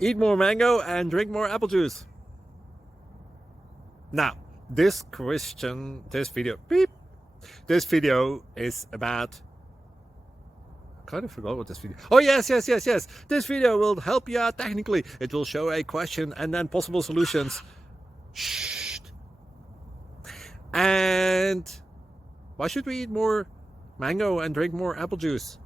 Eat more mango and drink more apple juice. Now, this video is about, I kind of forgot what this video. Oh, yes. This video will help you out technically. It will show a question and then possible solutions. Shh. And why should we eat more mango and drink more apple juice?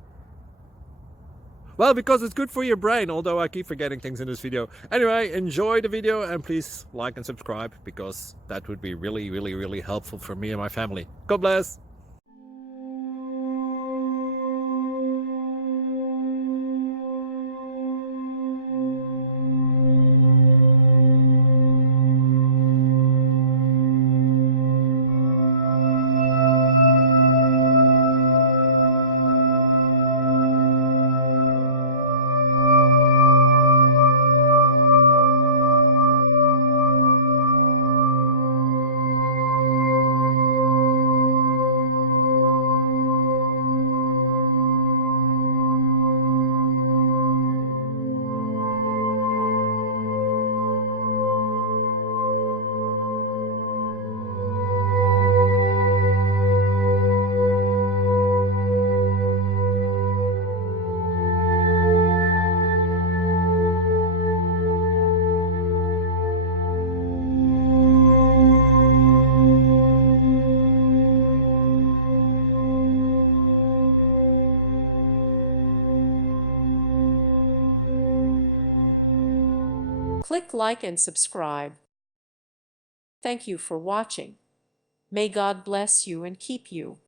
Well, because it's good for your brain, although I keep forgetting things in this video. Anyway, enjoy the video and please like and subscribe, because that would be really helpful for me and my family. God bless! Click like and subscribe. Thank you for watching. May God bless you and keep you.